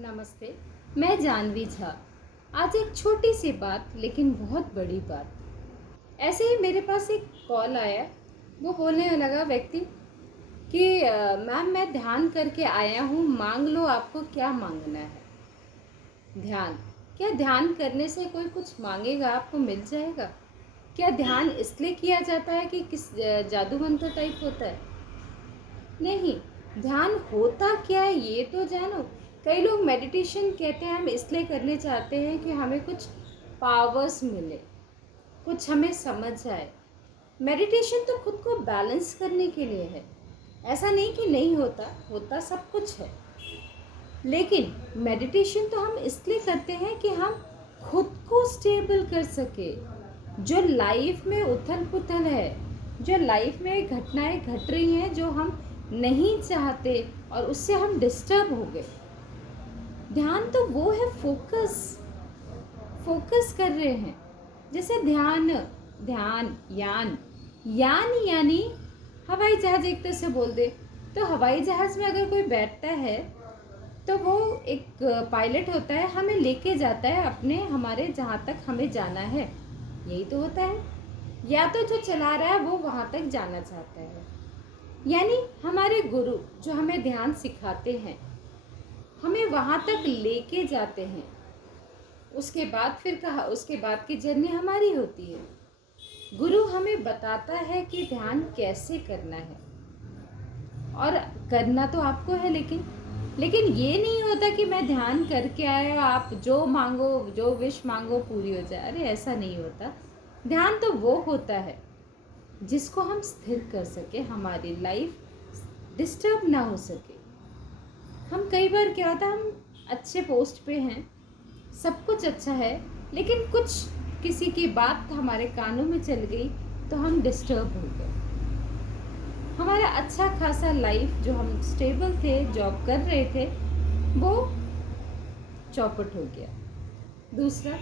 नमस्ते। मैं जानवी झा। आज एक छोटी सी बात लेकिन बहुत बड़ी बात। ऐसे ही मेरे पास एक कॉल आया। वो बोलने लगा व्यक्ति कि मैम मैं ध्यान करके आया हूँ, मांग लो आपको क्या मांगना है। ध्यान, क्या ध्यान करने से कोई कुछ मांगेगा, आपको मिल जाएगा? क्या ध्यान इसलिए किया जाता है कि किस जादू मंत्र टाइप होता है? नहीं। ध्यान होता क्या है ये तो जानो। कई लोग मेडिटेशन कहते हैं, हम इसलिए करने चाहते हैं कि हमें कुछ पावर्स मिले, कुछ हमें समझ आए। मेडिटेशन तो खुद को बैलेंस करने के लिए है। ऐसा नहीं कि नहीं होता, होता सब कुछ है। लेकिन मेडिटेशन तो हम इसलिए करते हैं कि हम खुद को स्टेबल कर सके। जो लाइफ में उथल पुथल है, जो लाइफ में घटनाएं घट रही हैं जो हम नहीं चाहते और उससे हम डिस्टर्ब हो गए, ध्यान तो वो है, फोकस। फोकस कर रहे हैं। जैसे ध्यान, ध्यान, यान, यान यानी हवाई जहाज एक तरह से बोल दे तो हवाई जहाज में अगर कोई बैठता है तो वो एक पायलट होता है, हमें लेके जाता है अपने हमारे जहाँ तक हमें जाना है। यही तो होता है। या तो जो चला रहा है वो वहाँ तक जाना चाहता है। यानी हमारे गुरु जो हमें ध्यान सिखाते हैं, हमें वहाँ तक लेके जाते हैं। उसके बाद फिर कहा, उसके बाद की जर्नी हमारी होती है। गुरु हमें बताता है कि ध्यान कैसे करना है, और करना तो आपको है। लेकिन ये नहीं होता कि मैं ध्यान करके आया, आप जो मांगो, जो विश मांगो पूरी हो जाए। अरे ऐसा नहीं होता। ध्यान तो वो होता है जिसको हम स्थिर कर सके, हमारी लाइफ डिस्टर्ब ना हो सके। हम कई बार क्या होता है, हम अच्छे पोस्ट पे हैं, सब कुछ अच्छा है, लेकिन कुछ किसी की बात हमारे कानों में चल गई तो हम डिस्टर्ब हो गए। हमारा अच्छा खासा लाइफ जो हम स्टेबल थे, जॉब कर रहे थे, वो चौपट हो गया। दूसरा,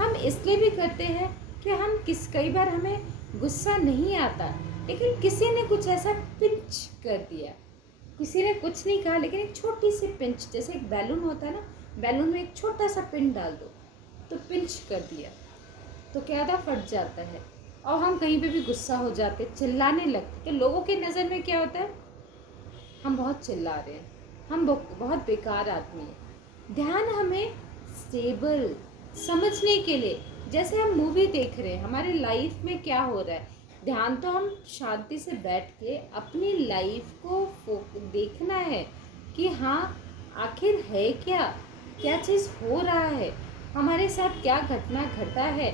हम इसलिए भी करते हैं कि हम कई बार हमें गुस्सा नहीं आता, लेकिन किसी ने कुछ ऐसा पिंच कर दिया। किसी ने कुछ नहीं कहा, लेकिन एक छोटी सी पिंच, जैसे एक बैलून होता है ना, बैलून में एक छोटा सा पिन डाल दो तो पिंच कर दिया तो क्या था, फट जाता है। और हम कहीं पे भी गुस्सा हो जाते, चिल्लाने लगते, तो लोगों की नज़र में क्या होता है, हम बहुत चिल्ला रहे हैं, हम बहुत बेकार आदमी हैं। ध्यान हमें स्टेबल समझने के लिए, जैसे हम मूवी देख रहे हैं, हमारे लाइफ में क्या हो रहा है, ध्यान तो हम शांति से बैठ के अपनी लाइफ को देखना है कि हाँ आखिर है क्या, क्या चीज़ हो रहा है, हमारे साथ क्या घटना घटा है,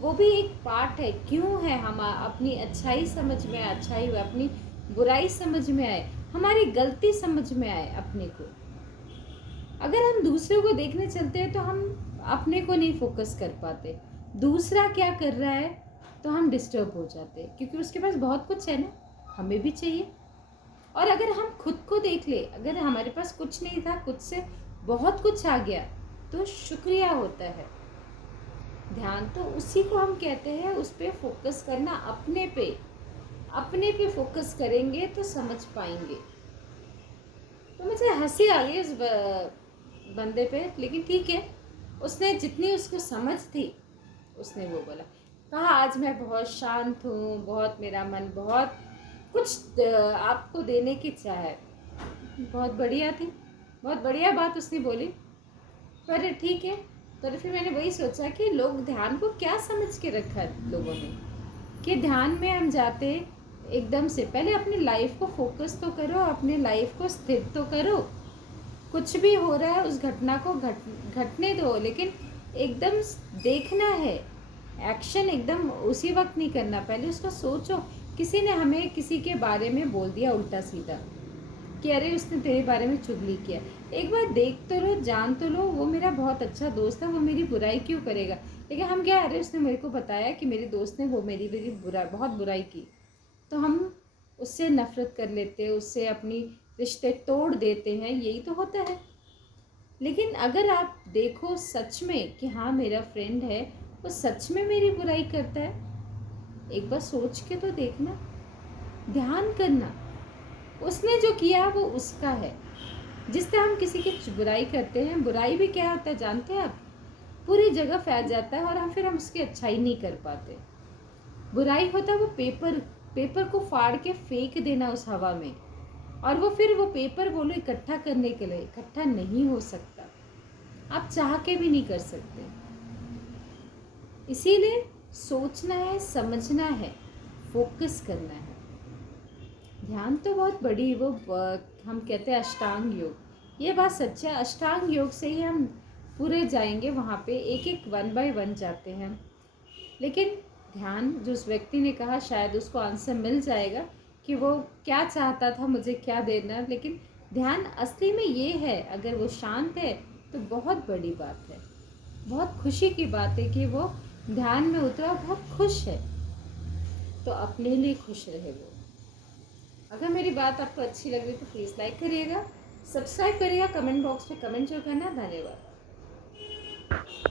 वो भी एक पार्ट है। क्यों है, हम अपनी अच्छाई समझ में आए, अच्छाई अपनी बुराई समझ में आए, हमारी गलती समझ में आए अपने को। अगर हम दूसरे को देखने चलते हैं तो हम अपने को नहीं फोकस कर पाते, दूसरा क्या कर रहा है तो हम डिस्टर्ब हो जाते, क्योंकि उसके पास बहुत कुछ है ना, हमें भी चाहिए। और अगर हम खुद को देख ले, अगर हमारे पास कुछ नहीं था, कुछ से बहुत कुछ आ गया, तो शुक्रिया होता है। ध्यान तो उसी को हम कहते हैं, उस पर फोकस करना, अपने पे फोकस करेंगे तो समझ पाएंगे। तो मुझे हंसी आ गई उस बंदे पे, लेकिन ठीक है, उसने जितनी उसको समझ थी उसने वो बोला। कहा आज मैं बहुत शांत हूँ, बहुत मेरा मन बहुत कुछ आपको देने की चाह है। बहुत बढ़िया थी, बहुत बढ़िया बात उसने बोली। पर ठीक है, तो फिर मैंने वही सोचा कि लोग ध्यान को क्या समझ के रखा है लोगों ने, कि ध्यान में हम जाते एकदम से, पहले अपनी लाइफ को फोकस तो करो, अपनी लाइफ को स्थिर तो करो। कुछ भी हो रहा है उस घटना को घटने दो, लेकिन एकदम देखना है, एक्शन एकदम उसी वक्त नहीं करना, पहले उसको सोचो। किसी ने हमें किसी के बारे में बोल दिया उल्टा सीधा कि अरे उसने तेरे बारे में चुगली किया, एक बार देख तो लो, जान तो लो, वो मेरा बहुत अच्छा दोस्त है, वो मेरी बुराई क्यों करेगा। लेकिन हम क्या, अरे उसने मेरे को बताया कि मेरे दोस्त ने वो मेरी बहुत बुराई की, तो हम उससे नफरत कर लेते हैं, उससे अपनी रिश्ते तोड़ देते हैं, यही तो होता है। लेकिन अगर आप देखो सच में कि हाँ मेरा फ्रेंड है, वो सच में मेरी बुराई करता है, एक बार सोच के तो देखना, ध्यान करना। उसने जो किया वो उसका है, जिससे हम किसी की बुराई करते हैं, बुराई भी क्या होता है जानते हैं आप? पूरी जगह फैल जाता है और हम उसकी अच्छाई नहीं कर पाते। बुराई होता है वो पेपर को फाड़ के फेंक देना उस हवा में, और वो पेपर बोलो इकट्ठा करने के लिए इकट्ठा नहीं हो सकता, आप चाह के भी नहीं कर सकते। इसीलिए सोचना है, समझना है, फोकस करना है। ध्यान तो बहुत बड़ी वो हम कहते हैं अष्टांग योग, ये बात सच है। अष्टांग योग से ही हम पूरे जाएंगे, वहाँ पे एक एक 1 बाय 1 जाते हैं। लेकिन ध्यान, जो उस व्यक्ति ने कहा, शायद उसको आंसर मिल जाएगा कि वो क्या चाहता था, मुझे क्या देना। लेकिन ध्यान असली में ये है, अगर वो शांत है तो बहुत बड़ी बात है, बहुत खुशी की बात है कि वो ध्यान में उतरा, बहुत खुश है, तो अपने लिए खुश रहे वो। अगर मेरी बात आपको अच्छी लग रही तो प्लीज़ लाइक करिएगा, सब्सक्राइब करिएगा, कमेंट बॉक्स में कमेंट जो करना। धन्यवाद।